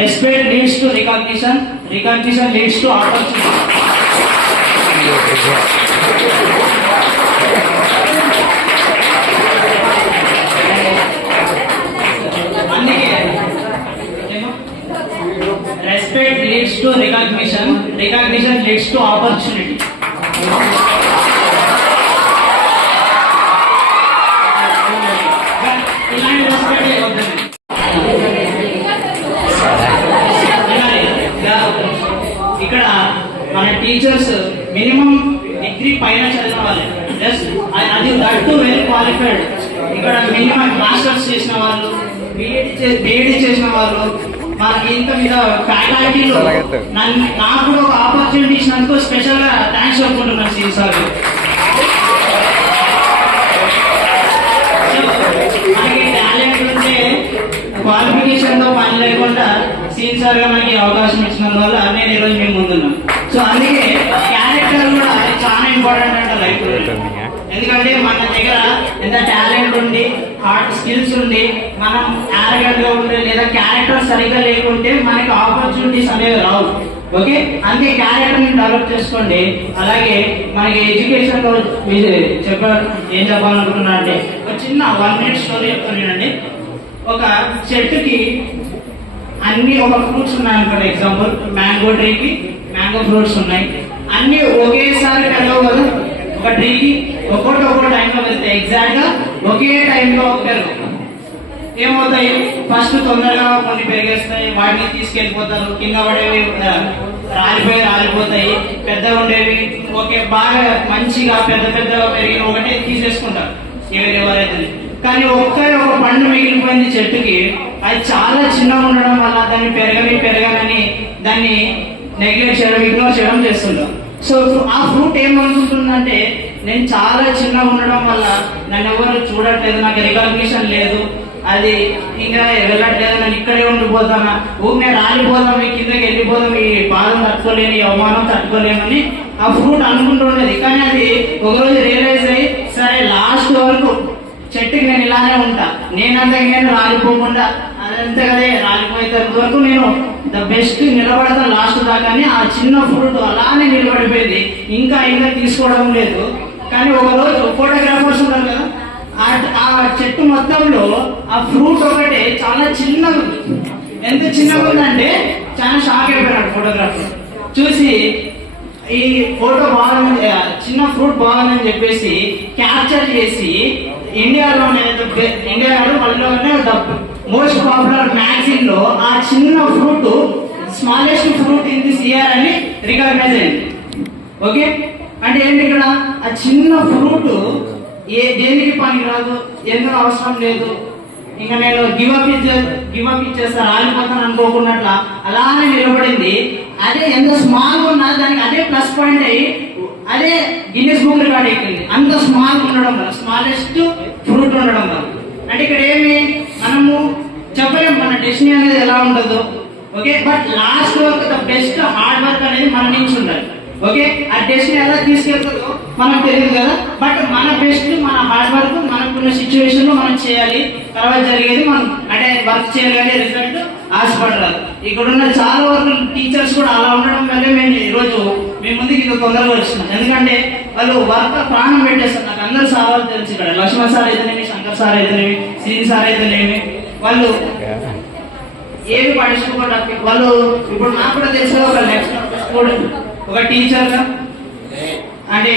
Respect leads to recognition, recognition leads to opportunity. అందుకే respect leads to recognition, recognition leads to opportunity. ఇలాంటి రెస్పెక్ట్ ఇక్కడ మన టీచర్స్ మినిమం డిగ్రీ పైన చదివాలి, జస్ట్ అది దట్టు వెల్ క్వాలిఫైడ్. ఇక్కడ మినిమం మాస్టర్స్ చేసిన వాళ్ళు, బిఎడ్ చేసిన వాళ్ళు, మనకి ఇంత మీద ఫ్యాకల్టీలో నాకు కూడా ఒక ఆపర్చునిటీ ఇచ్చినందుకు స్పెషల్ గా థ్యాంక్స్ చెప్పుకుంటున్నాను శ్రీ సార్. మనకి టాలెంట్ ఉంటే క్వాలిఫికేషన్ తో పని లేకుండా సీన్ సార్ గా మనకి అవకాశం ఇచ్చినందువల్ల నేను ఈరోజు మేము ముందున్నాను. సో అందుకే క్యారెక్టర్ కూడా చాలా ఇంపార్టెంట్ అంట లైఫ్. ఎందుకంటే మన దగ్గర ఎంత టాలెంట్ ఉండి, హార్డ్ స్కిల్స్ ఉండి, మనం యారగెంట్ గా ఉంటే లేదా క్యారెక్టర్ సరిగ్గా లేకుంటే మనకి ఆపర్చునిటీస్ అనేవి రావు. ఓకే, అందుకే క్యారెక్టర్ ని డెవలప్ చేసుకోండి. అలాగే మనకి ఎడ్యుకేషన్ లో ఏం చెప్పాలనుకుంటున్నా అంటే ఒక చిన్న 1 minute స్టోరీ చెప్తానండి. ఒక చెట్టుకి అన్ని ఒక ఫ్రూట్స్ ఉన్నాయి అనుకోండి. ఎగ్జాంపుల్ మ్యాంగో ట్రీకి మ్యాంగో ఫ్రూట్స్ ఉన్నాయి. అన్ని ఒకేసారి పెరగవు కదా. ఒక ట్రీకి ఒక్కో టైంలో వెళ్తే ఎగ్జాక్ట్ గా ఒకే టైంలో పెరగవు. ఏమవుతాయి, ఫస్ట్ తొందరగా కొన్ని పెరిగేస్తాయి, వాటిని తీసుకెళ్ళిపోతారు. కింద పడేవి రాలిపోతాయి. పెద్దగా ఉండేవి ఓకే బాగా మంచిగా పెద్ద పెరిగిన ఒకటే తీసేసుకుంటారు ఎవరైతే. కానీ ఒక పండు మిగిలిపోయింది చెట్టుకి. అది చాలా చిన్నగా ఉండడం వల్ల దాన్ని పెరగనని దాన్ని నెగ్లెక్ట్ చేయడం, ఇగ్నోర్ చేయడం చేస్తుంటాం. సో ఆ ఫ్రూట్ ఏమనుకుంటుందంటే నేను చాలా చిన్నగా ఉండడం వల్ల నన్ను ఎవరు చూడట్లేదు, నాకు రికగ్నిషన్ లేదు, అది ఇంకా వెళ్ళట్లేదు, నేను ఇక్కడే ఉండిపోతానా, నేను రాలిపోదాం, ఈ కిందకి వెళ్ళిపోదాం, ఈ బాధ తట్టుకోలేని, అవమానం తట్టుకోలేమని ఆ ఫ్రూట్ అనుకుంటుండేది. కానీ అది ఒకరోజు రియలైజ్ అయ్యి సరే లాస్ట్ వరకు చెట్టుకి నేను ఇలానే ఉంటా, నేను రాలిపోకుండా అదంతా కదే రాలిపోయేంత వరకు నేను ద బెస్ట్ నిలబడతా లాస్ట్ దాకా. ఆ చిన్న ఫ్రూట్ అలానే నిలబడిపోయింది, ఇంకా తీసుకోవడం లేదు. కానీ ఒకరోజు ఫోటోగ్రాఫర్స్ ఉన్నారు కదా, ఆ చెట్టు మొత్తంలో ఆ ఫ్రూట్ ఒకటే చాలా చిన్నగా ఉంది. ఎంత చిన్నగా ఉందంటే చాలా షాక్ అయిపోయినాడు ఫోటోగ్రాఫర్ చూసి. ఈ ఫోటో బాగుంది, చిన్న ఫ్రూట్ బాగుందని చెప్పేసి క్యాప్చర్ చేసి ఇండియాలో మోస్ట్ పాపులర్ మ్యాగజైన్ లో ఆ చిన్న fruit smallest fruit in this year అని రికగ్నైజ్ అయింది. ఓకే, అంటే ఏంటి ఇక్కడ ఆ చిన్న ఫ్రూట్ దేనికి పనికి రాదు, ఎందుకు అవసరం లేదు, ఇంకా నేను గివప్ ఇచ్చేస్తా రాలిపోతాను అనుకోకున్నట్లా అలానే నిలబడింది. అదే ఎంత స్మాల్ ఉన్నా దానికి అదే ప్లస్ పాయింట్ అయ్యి అదే గిన్నెస్ బుక్ రికార్డ్ ఎక్కింది. అంత స్మాల్ ఉండడం వల్ల, స్మాలెస్ట్ ఫ్రూట్ ఉండడం వల్ల. అంటే ఇక్కడ ఏమి మనము చెప్పలేము మన డెస్టినీ అనేది ఎలా ఉంటుందో. Okay, but last work the best hard work అనేది మన నుంచి ఉండాలి. ఓకే, ఆ డెస్టినీ ఎలా తీసుకెళ్తుందో మనకు తెలియదు కదా, బట్ మన బెస్ట్, మన హార్డ్ వర్క్ మనకున్న సిచ్యువేషన్ లో మనం చేయాలి. తర్వాత జరిగేది మనం అంటే వర్క్ చేయాలి, రిజల్ట్ ఆశపడరాదు. ఇక్కడ ఉన్న చాలా వరకు టీచర్స్ కూడా అలా ఉండడం వల్లే మేము ఈరోజు మీ ముందుకు ఇంత తొందరగా వచ్చినాం. ఎందుకంటే వాళ్ళు వర్క్ ప్రాణం పెట్టేస్తారు. నాకు అందరు సార్ వాళ్ళు తెలుసు, ఇక్కడ లక్ష్మణ్ సార్ అయితేనేమి, శంకర్ సార్ అయితేనేమి, శ్రీని సార్ అయితేనేమి, వాళ్ళు ఏమి పట్టించుకోవడానికి వాళ్ళు. ఇప్పుడు నాకు కూడా తెలిసిన ఒక ఒక టీచర్గా అంటే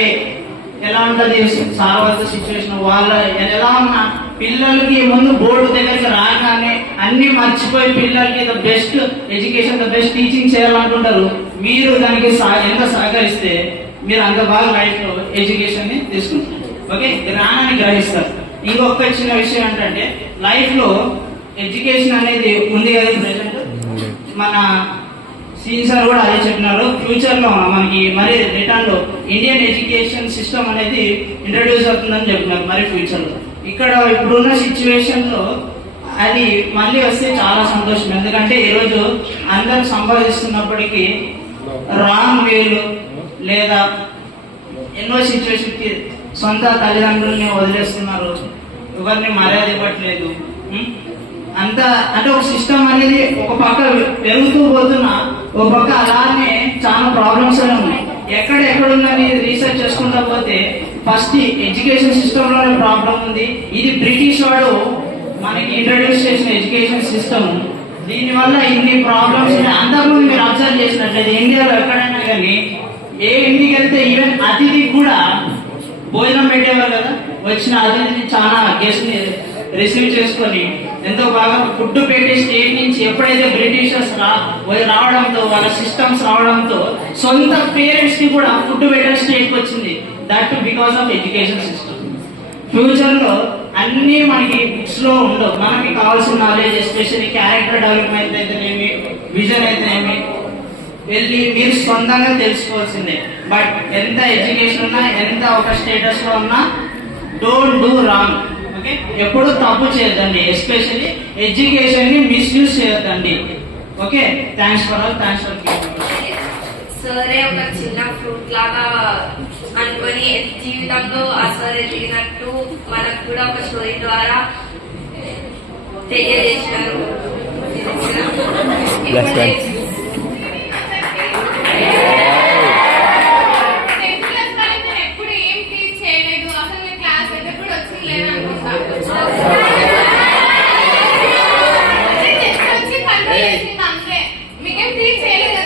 ఎలా ఉంటుంది సార్ వాళ్ళతో సిచ్యువేషన్, వాళ్ళ ఎలా ఉన్నా పిల్లలకి ముందు బోర్డు దగ్గరికి రాగానే అన్ని మర్చిపోయి పిల్లలకి the best education, the best teaching చేయాలనుకుంటారు. మీరు దానికి ఎంత సహకరిస్తే మీరు అంత బాగా లైఫ్ లో ఎడ్యుకేషన్ ని తీసుకుంటారు. ఓకే, జ్ఞానాన్ని గ్రహిస్తారు. ఇంకొక చిన్న విషయం ఏంటంటే లైఫ్ లో ఎడ్యుకేషన్ అనేది ఉంది కదా ప్రెసెంట్, మన సీన్ సార్ కూడా అదే చెప్పినారు. ఫ్యూచర్ లో మనకి మరి రిటర్న్ లో ఇండియన్ ఎడ్యుకేషన్ సిస్టమ్ అనేది ఇంట్రడ్యూస్ అవుతుందని చెప్పినారు. మరి ఫ్యూచర్ లో ఇక్కడ ఇప్పుడున్న సిచ్యువేషన్ లో అది మళ్ళీ వస్తే చాలా సంతోషం. ఎందుకంటే ఈరోజు అందరూ సంపాదిస్తున్నప్పటికీ రాంగ్ వేలు లేదా ఎన్నో సిచ్యువేషన్ కి సొంత తల్లిదండ్రుల్ని వదిలేస్తున్నారు, ఎవరిని మర్యాద ఇవ్వట్లేదు. అంత అంటే ఒక సిస్టమ్ అనేది ఒక పక్క పెరుగుతూ పోతున్నా ఒక పక్క అలానే చాలా ప్రాబ్లమ్స్ అనేవి ఉన్నాయి. ఎక్కడుందని రీసెర్చ్ చేసుకుంటా పోతే ఫస్ట్ ఎడ్యుకేషన్ సిస్టమ్ లోనే ప్రాబ్లం ఉంది. ఇది బ్రిటిష్ వాడు మనకి ఇంట్రడ్యూస్ చేసిన ఎడ్యుకేషన్ సిస్టమ్. దీనివల్ల ఇన్ని ప్రాబ్లమ్స్ ఉన్నాయి. అంతకుముందు మీరు అబ్జర్వ్ చేసినట్లయితే ఇండియాలో ఎక్కడైనా కానీ ఏ ఇంటికి వెళ్తే ఈవెన్ అతిథికి కూడా భోజనం పెట్టేవారు కదా. వచ్చిన అతిథిని చాలా గెస్ట్ ని రిసీవ్ చేసుకొని ఎంతో బాగా ఫుడ్ పెట్టే స్టేట్ నుంచి ఎప్పుడైతే బ్రిటిషర్స్ రావడంతో వాళ్ళ సిస్టమ్స్ రావడంతో సొంత పేరెంట్స్ కి కూడా ఫుడ్ పెట్టే స్టేట్ వచ్చింది. That because of education system. Future లో అన్ని మనకి బుక్స్ లో ఉండవు. మనకి కావాల్సిన నాలెడ్జ్ ఎస్పెషల్లీ క్యారెక్టర్ డెవలప్మెంట్ అయితేనేమి, విజన్ అయితేనేమి వెళ్ళి మీరు సొంతంగా తెలుసుకోవాల్సిందే. బట్ ఎంత ఎడ్యుకేషన్ ఉన్నా, ఎంత ఒక స్టేటస్ లో ఉన్నా, డోంట్ డూ రాంగ్. ఓకే, ఎప్పుడు తప్పు చేయొద్దండి. ఎస్పెషల్లీ ఎడ్యుకేషన్ ని మిస్యూజ్ చేయొద్దండి. Okay, thanks for all. Thanks for సరే ఒక చిన్న ఫ్రూట్ లాగా అనుకొని జీవితంలో ఆ సార్ ఎదిగినట్టు మనకు కూడా ఒక స్టోరీ ద్వారా తెలియజేశారు. ఎప్పుడు ఏం టీచ్ చేయలేదు, అసలు మీ క్లాస్ అయితే ఎప్పుడు వచ్చింది లేదు అనుకుంటా. వచ్చి కంట్రోల్ చేసింది అంతే, మీకేం టీచ్ చేయలేదు.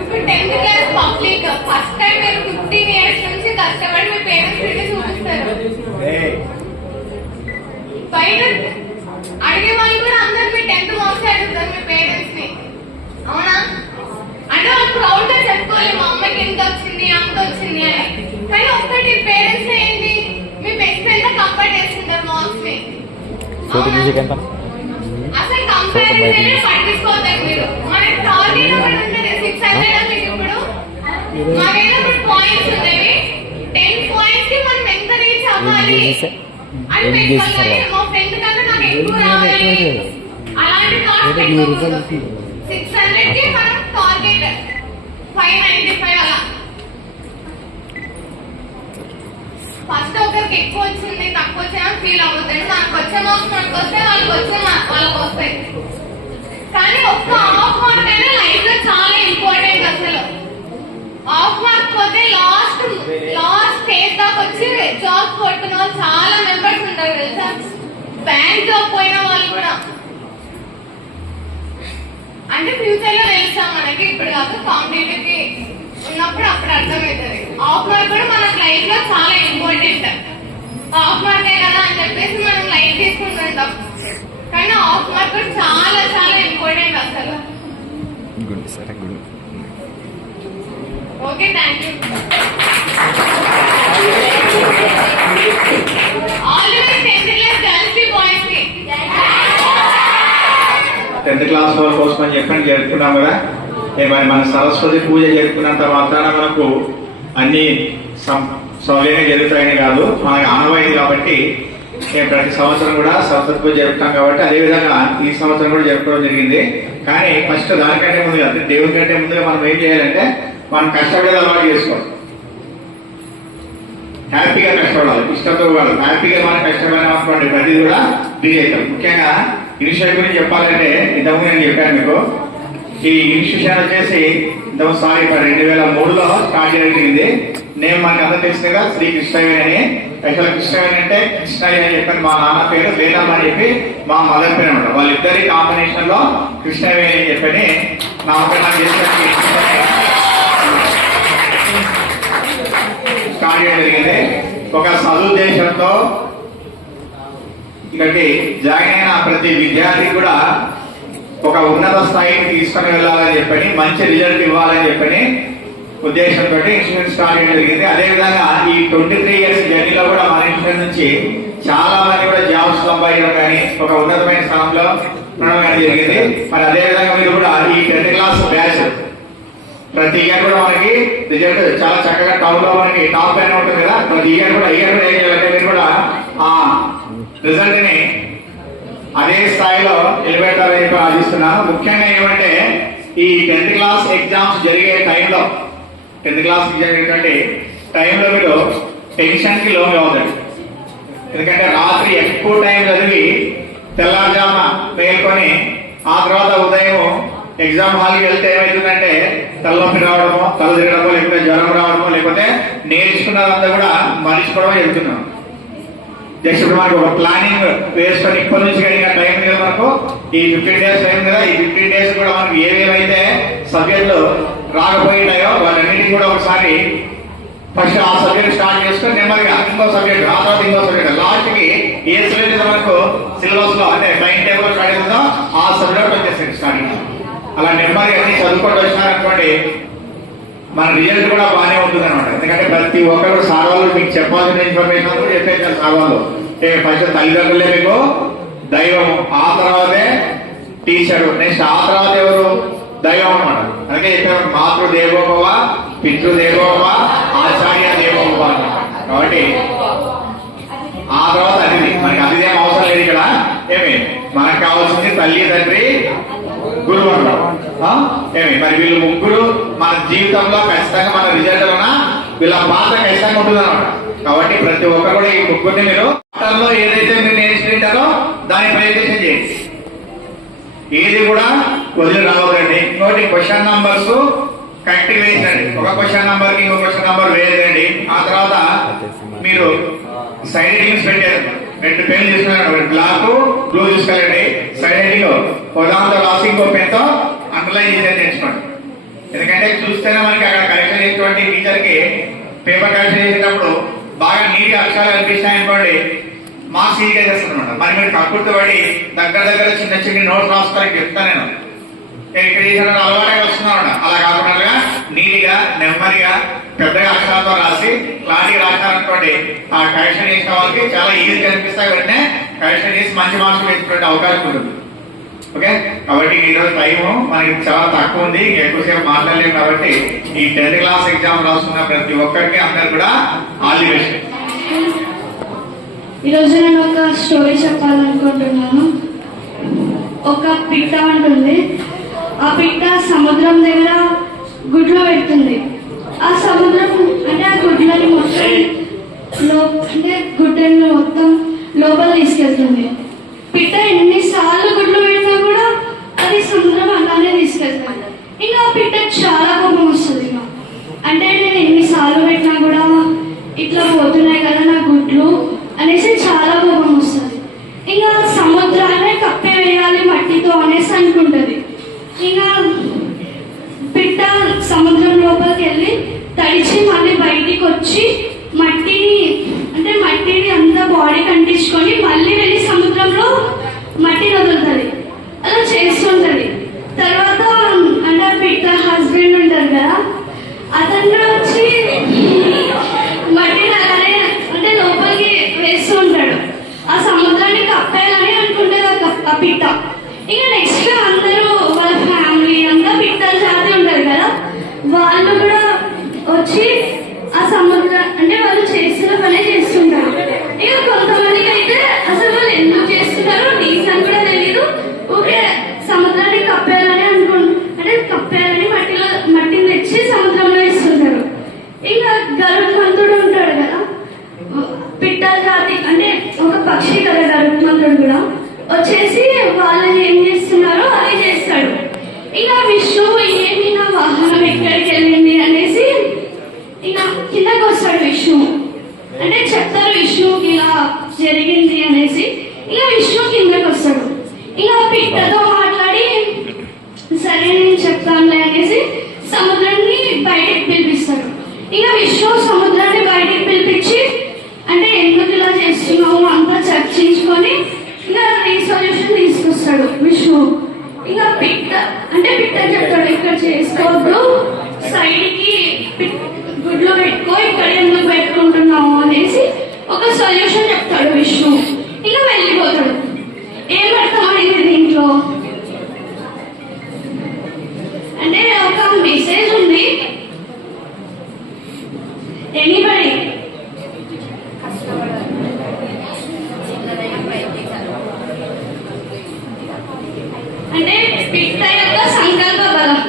ఇప్పుడు 10th class public first time మీరు 15 years నుంచి కష్టపడి మీ పేరెంట్స్ కి చూపిస్తారు. బయట అడిగే వాళ్ళు కూడా అందరు మీ 10th మార్క్స్ అడుగుతారు మీ పేరెంట్స్ ని. అవునా? అంటే వాళ్ళు ప్రౌడ్ గా చెప్పుకోవాలి మా అమ్మకి ఎంత వచ్చింది అంత వచ్చింది అని. కానీ ఒక్కటి పేరెంట్స్ ఏంటి, మీ బెస్ట్ ఫ్రెండ్ తో కంపేర్ చేసుకుంటారు మార్క్స్ ని. అసలు కంపారిజన్ పట్టించుకోవద్దండి మీరు. మనకి టార్గెట్ ఒకటి ఉంటుంది 600 మీకు. ఇప్పుడు మాకైనా ఇప్పుడు పాయింట్స్ ఉండేవి. 10 points కి మనం ఎంత రీచ్ అవ్వాలి అని పెట్టుకోవాలి. మా ఫ్రెండ్ కన్నా నాకు ఎక్కువ రావాలి అలాంటి థాట్స్ పెట్టుకోకూడదు. 600 కి మనం టార్గెట్ 595 అలా. ఫస్ట్ ఒకరికి ఎక్కువ వచ్చింది తక్కువ వచ్చినా ఫీల్ అవ్వద్దండి. మనకు వచ్చే మార్క్స్ మనకు వస్తే వాళ్ళకి వచ్చే వాళ్ళకి వస్తాయి. కానీ ఒక్క హాఫ్ మార్క్ అయినా లైఫ్ లో చాలా ఇంపార్టెంట్. అసలు హాఫ్ మార్క్ పోతే లాస్ట్ స్టేజ్ దాకా వచ్చి జాబ్ కొట్టిన వాళ్ళు చాలా మెంబర్స్ ఉంటారు తెలుసా. బ్యాంక్ జాబ్ పోయిన వాళ్ళు కూడా. అంటే ఫ్యూచర్ లో తెలుసా మనకి, ఇప్పుడు కాదు కాంపిటేటివ్ కి ఉన్నప్పుడు అప్పుడు అర్థమవుతుంది. హాఫ్ మార్క్ కూడా మన లైఫ్ లో చాలా ఇంపార్టెంట్. హాఫ్ మార్కే కదా అని చెప్పేసి మనం లైఫ్ తీసుకుంటుంటాం. కానీ హాఫ్ మార్క్ కూడా చాలా చాలా ఇంపార్టెంట్ అసలు. Okay, thank you. All the best 10th class girls కి బాయ్స్ కి. 10th క్లాస్ వాళ్ళ కోసం అని చెప్పని జరుపుకున్నాం కదా. మరి మన సరస్వతి పూజ జరుపుకున్నంత మాత్రాన మనకు అన్ని సౌలభ్యంగా జరుగుతాయని కాదు, మనకి ఆనవాయితీ కాబట్టి ప్రతి సంవత్సరం కూడా సరస్వతి పూజ జరుపుతాం కాబట్టి అదేవిధంగా ఈ సంవత్సరం కూడా జరుపుకోవడం జరిగింది. కానీ ఫస్ట్ దానికంటే ముందుగా అంటే దేవుని కంటే ముందుగా మనం ఏం చేయాలంటే మనం కష్టపడేది అలవాటు చేసుకోవాలి. హ్యాపీగా కష్టపడాలి, ఇష్టంతో కాదు. హ్యాపీగా మనం కష్టపడాలనుకోండి ప్రతి కూడా డీల్ అవుతాం. ముఖ్యంగా ఇనిషియేటివ్ గురించి చెప్పాలంటే ఇంతకుముందు నేను చెప్పాను మీకు. ఈ ఇన్స్టిట్యూషన్ వచ్చేసి ఇంతకు సారీ 2003లో స్టార్ట్ జరిగింది. నేను మనకి అందరూ తెలిసిందిగా శ్రీ కృష్ణవేణి అని యాక్చువల్ కృష్ణవేణి అంటే కృష్ణయ్య అని చెప్పాను, మా నాన్న పేరు వేదమ్మ అని చెప్పి మా మదర్ పేరు అనమాట. వాళ్ళిద్దరి కాంబినేషన్ లో కృష్ణవేణి అని చెప్పని నామకరణం చేసి స్టార్ట్ చేయడం జరిగింది. ఒక సదుద్దేశంతో ఇక్కడికి జాయిన్ అయిన ప్రతి విద్యార్థి కూడా ఒక ఉన్నత స్థాయికి తీసుకొని వెళ్ళాలని చెప్పని, మంచి రిజల్ట్ ఇవ్వాలని చెప్పని ఉద్దేశంతో ఇన్స్టిట్యూట్ స్టార్ట్ చేయడం జరిగింది. అదేవిధంగా ఈ 23 ఇయర్స్ జర్నీలో కూడా మన ఇన్స్టిట్యూట్ నుంచి చాలా మంది కూడా జాబ్స్ సంపాదించడం కానీ ఒక ఉన్నతమైన స్థానంలో ఉండడం కానీ జరిగింది. మరి అదేవిధంగా మీరు కూడా ఈ 10th క్లాస్ బ్యాచ్ ప్రతి ఇయర్ కూడా మనకి రిజల్ట్ చాలా చక్కగా టౌన్ లో మనకి టాప్ పైన ఉంటుంది కదా, ప్రతి ఇయర్ కూడా ఏం చేయాలంటే మీరు కూడా ఆ రిజల్ట్ ని అదే స్థాయిలో నిలబెట్టాలని చెప్పి ఆశిస్తున్నాను. ముఖ్యంగా ఏమంటే ఈ 10th క్లాస్ ఎగ్జామ్స్ జరిగే టైంలో, 10th క్లాస్ జరిగేటువంటి టైంలో మీరు టెన్షన్ కి లోన్ అవుతారు. ఎందుకంటే రాత్రి ఎక్కువ టైం చదివి తెల్లారుజామున మేల్కొని ఆ తర్వాత ఉదయం ఎగ్జామ్ హాల్కి వెళ్తే ఏమవుతుందంటే తలనొప్పి రావడమో, తల తిరగడమో, లేకపోతే జ్వరం రావడమో, లేకపోతే నేర్చుకున్నదంతా కూడా మర్చిపోవడమో చెబుతున్నాం. జస్ట్ ఇప్పుడు మనకు ఒక ప్లానింగ్ వేసుకొని ఇప్పటి నుంచి కానీ టైం కదా మనకు ఈ 15 days టైం కదా, ఈ 15 days కూడా మనకు ఏవేవైతే సబ్జెక్టులు రాకపోయినాయో వాటన్నిటికీ కూడా ఒకసారి ఫస్ట్ ఆ సబ్జెక్ట్ స్టార్ట్ చేసుకొని నెమ్మదిగా ఇంకో సబ్జెక్ట్, ఆ తర్వాత ఇంకో సబ్జెక్ట్, లాస్ట్ కి ఏ సబ్జెక్ట్ మనకు సిలబస్ లో అంటే టైం టేబుల్ స్టార్ట్ అవుతుందో ఆ సబ్జెక్ట్ వచ్చేస్తుంది స్టార్టింగ్. అలా నెమ్మదిగా అన్ని చదువుకుంటూ వచ్చినారనుకోండి మన రిజల్ట్ కూడా బాగానే ఉంటుంది అనమాట. ఎందుకంటే ప్రతి ఒక్కరు సార్ వాళ్ళు మీకు చెప్పాల్సిన ఇన్ఫర్మేషన్ కూడా చెప్పేసారు సార్ వాళ్ళు. ఫస్ట్ తల్లిదండ్రులే మీకు దైవం, ఆ తర్వాతే టీచర్, నెక్స్ట్ ఆ తర్వాత ఎవరు దైవం అనమాట. అందుకే చెప్పారు మాతృదేవోభవ, పితృదేవోభవ, ఆచార్య దేవోభవ అన్నమాట. కాబట్టి ఆ తర్వాత అతిథి, మనకి అతిథి ఏం అవసరం లేదు ఇక్కడ. ఏమి మనకు కావాల్సింది తల్లి, తండ్రి, గురువు అన్నమాట. ఏమి మరి వీళ్ళు ముగ్గురు మన జీవితంలో ఖచ్చితంగా మన రిజల్ట్ లోన వీళ్ళ పాత్ర ఖచ్చితంగా ఉంటుంది అనమాట. కాబట్టి ప్రతి ఒక్కరు కూడా ఈ ముగ్గురిని మీరు పాఠంలో ఏదైతే మీరు నేర్చుకుంటారో దాన్ని ప్రయత్నం చేయండి, ఏది కూడా వదిలి రావద్దండి. ఇంకోటి క్వశ్చన్ నంబర్స్ కరెక్ట్ వేసండి. ఒక క్వశ్చన్ నంబర్ కి ఇంకో క్వశ్చన్ నంబర్ వేయదండి. ఆ తర్వాత మీరు సైడ్ హెడ్డింగ్స్ పెట్టారు, 2 పెన్లు తీసుకున్నారు, బ్లాక్ బ్లూ తీసుకెళ్ళండి. సైడ్ హెడ్డింగ్ ఉదాహరణ రాసి ఇంకో పెన్ తో అండర్లైన్ చేసేది నేర్చుకోండి. ఎందుకంటే చూస్తేనే మనకి అక్కడ కరెక్షన్ చేసేటువంటి టీచర్ కి పేపర్ కరెక్షన్ చేసేటప్పుడు బాగా నీట్ అక్షరాలు కనిపిస్తాయి అనుకోండి, మార్క్స్ ఈజీగా చేస్తాను అనమాట. మరి మీరు కక్కుర్తి పడి దగ్గర చిన్న చిన్న నోట్స్ రాసుకోవాలని చెప్తాను నేను. ఇక్కడ చేసిన అలవాటుగా వస్తున్నాను. అలా కాకుండా నీట్ గా నెమ్మదిగా పెద్దగా అక్షరాలతో రాసి క్లారిటీగా రాసినారనుకోండి, ఆ కరెక్షన్ చేసిన వాళ్ళకి చాలా ఈజీగా కనిపిస్తాయి. వెంటనే కరెక్షన్ చేసి మంచి మార్క్స్ వేసుకునే అవకాశం ఉంటుంది. ఓకే, కాబట్టి ఈరోజు టైం మనకి చాలా తక్కువ ఉంది, ఎక్కువసేపు మాట్లాడలేము. కాబట్టి ఈ 10th క్లాస్ ఎగ్జామ్ రాస్తున్న ప్రతి ఒక్కరికి అందరు కూడా ఆల్ ది బెస్ట్. ఈరోజు నేను ఒక స్టోరీ చెప్పాలనుకుంటున్నాను. ఒక పిట్ట ఉంటుంది. ఆ పిట్ట సముద్రం దగ్గర గుడ్లు పెడుతుంది. ఆ సముద్రం అంటే ఆ గుడ్లని మొత్తం అంటే గుడ్డని మొత్తం లోపల తీసుకెళ్తుంది. పిట్ట ఎన్నిసార్లు గుడ్లు పెడినా కూడా అది సముద్రం అలానే తీసుకెళ్తుంది. ఇంకా ఆ పిట్టకు చాలా కోపం వస్తుంది. అంటే నేను ఎన్నిసార్లు పెట్టినా కూడా ఇట్లా పోతున్నాయి కదా నా గుడ్లు అనేసి చాలా కోపం వస్తుంది. ఇంకా సముద్రాన్ని కప్పే వేయాలి మట్టితో అనేసి అనుకుంటుంది. ఇంకా పిట్ట సముద్రం లోపలికి వెళ్ళి తడిచి మళ్ళీ బయటికి వచ్చి మట్టిని అంతా బాడీ కంటించుకొని మళ్ళీ వెళ్ళి సముద్రంలో మట్టిని వదులుతుంది. అలా చేస్తుంటది. తర్వాత అంటే పిట్ట హస్బెండ్ ఉంటారు కదా, అతను వచ్చి మట్టిని అలానే అంటే లోపలికి వేస్తూ ఉంటాడు. ఆ సముద్రాన్ని కప్పేయాలని అనుకుంటుంది ఆ పిట్ట. ఇంకా నెక్స్ట్ అందరూ వాళ్ళ ఫ్యామిలీ అంతా పిట్టల జాతి ఉంటారు కదా, వాళ్ళు కూడా వచ్చి ఆ సముద్రం అంటే వాళ్ళు చేస్తున్న పనే చేస్తుంటారు. ఇక కొంతమందికి అయితే అసలు వాళ్ళు ఎందుకు చేస్తున్నారో రీజన్ కూడా తెలియదు. ఓకే సముద్రాన్ని కప్పేయాలని అంటే కప్పేయాలని మట్టిని తెచ్చి సముద్రంలో వేస్తుంటారు. ఇంకా గరుత్మంతుడు ఉంటాడు కదా, పిట్టల జాతి అంటే ఒక పక్షి కదా గరుత్మంతుడు కూడా, వచ్చేసి వాళ్ళు ఏం చేస్తున్నారో అది చేస్తాడు. ఇంకా విష్ణువు ఏమి నా వాహనం ఎక్కడికి వెళ్ళింది అనేసి ఇంకా కిందకు వస్తాడు విష్ణువు. అంటే చెప్తారు విష్ణువుకి ఇలా జరిగింది అనేసి. ఇక విష్ణు కిందకి వస్తాడు. ఇక పిట్టతో మాట్లాడి సరే నేను చెప్తానులే అనేసి సముద్రాన్ని బయటికి పిలిపిస్తాడు. ఇక విష్ణు సముద్రాన్ని బయటికి పిలిపించి అంటే ఎందుకు ఇలా చేస్తున్నావు అంతా చర్చించుకొని ఇక రీసొల్యూషన్ తీసుకొస్తాడు విష్ణు. ఇక పిట్ట చెప్తాడు ఇక్కడ చేసుకోవద్దు, సైడ్ కి గుడ్లో పెట్టుకో, ఇక్కడ ఎందుకు పెట్టుకుంటున్నావు అనేసి ఒక సొల్యూషన్ చెప్తాడు విష్ణు. ఇక వెళ్ళిపోతాడు. ఏం అర్థమైంది దీంట్లో అంటే ఒక మెసేజ్ ఉంది. ఎనీబడి అంటే పిట్ట యొక్క సంకల్ప బలం.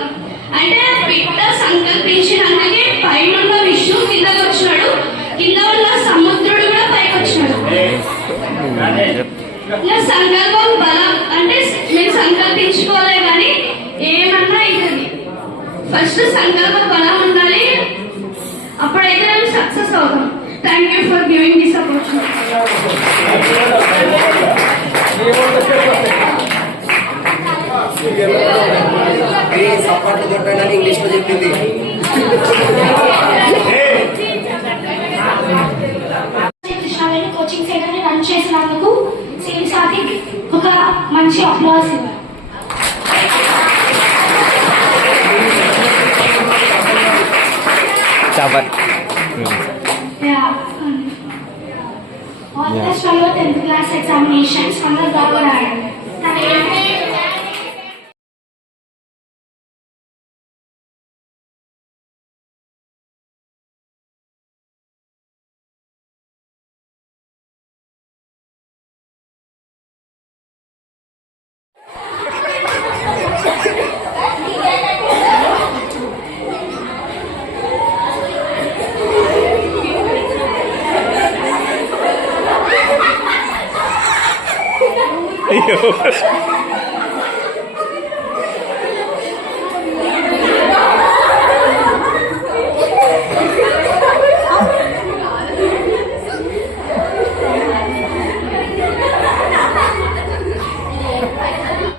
అంటే పిట్ట సంకల్పించినందుకే పైన ఉన్న విష్ణు కిందకు వచ్చినాడు, కింద ఉన్న సముద్రుడు కూడా పైకి వచ్చినాడు. ఇంకా సంకల్పం బలం అంటే మేము సంకల్పించుకోలే కానీ ఏమన్నా అవుతుంది. ఫస్ట్ సంకల్ప బలం ఉండాలి, అప్పుడైతే మేము సక్సెస్ అవుతాం. Thank you for giving this opportunity. English లో చెప్పింది. కోచింగ్ సెంటర్ ని రన్ చేసినందుకు శ్రీ సాదిక్ ఒక మంచి అప్లాస్ ఇవ్వాలి. All the 10th class examinations from the government. అయ్యో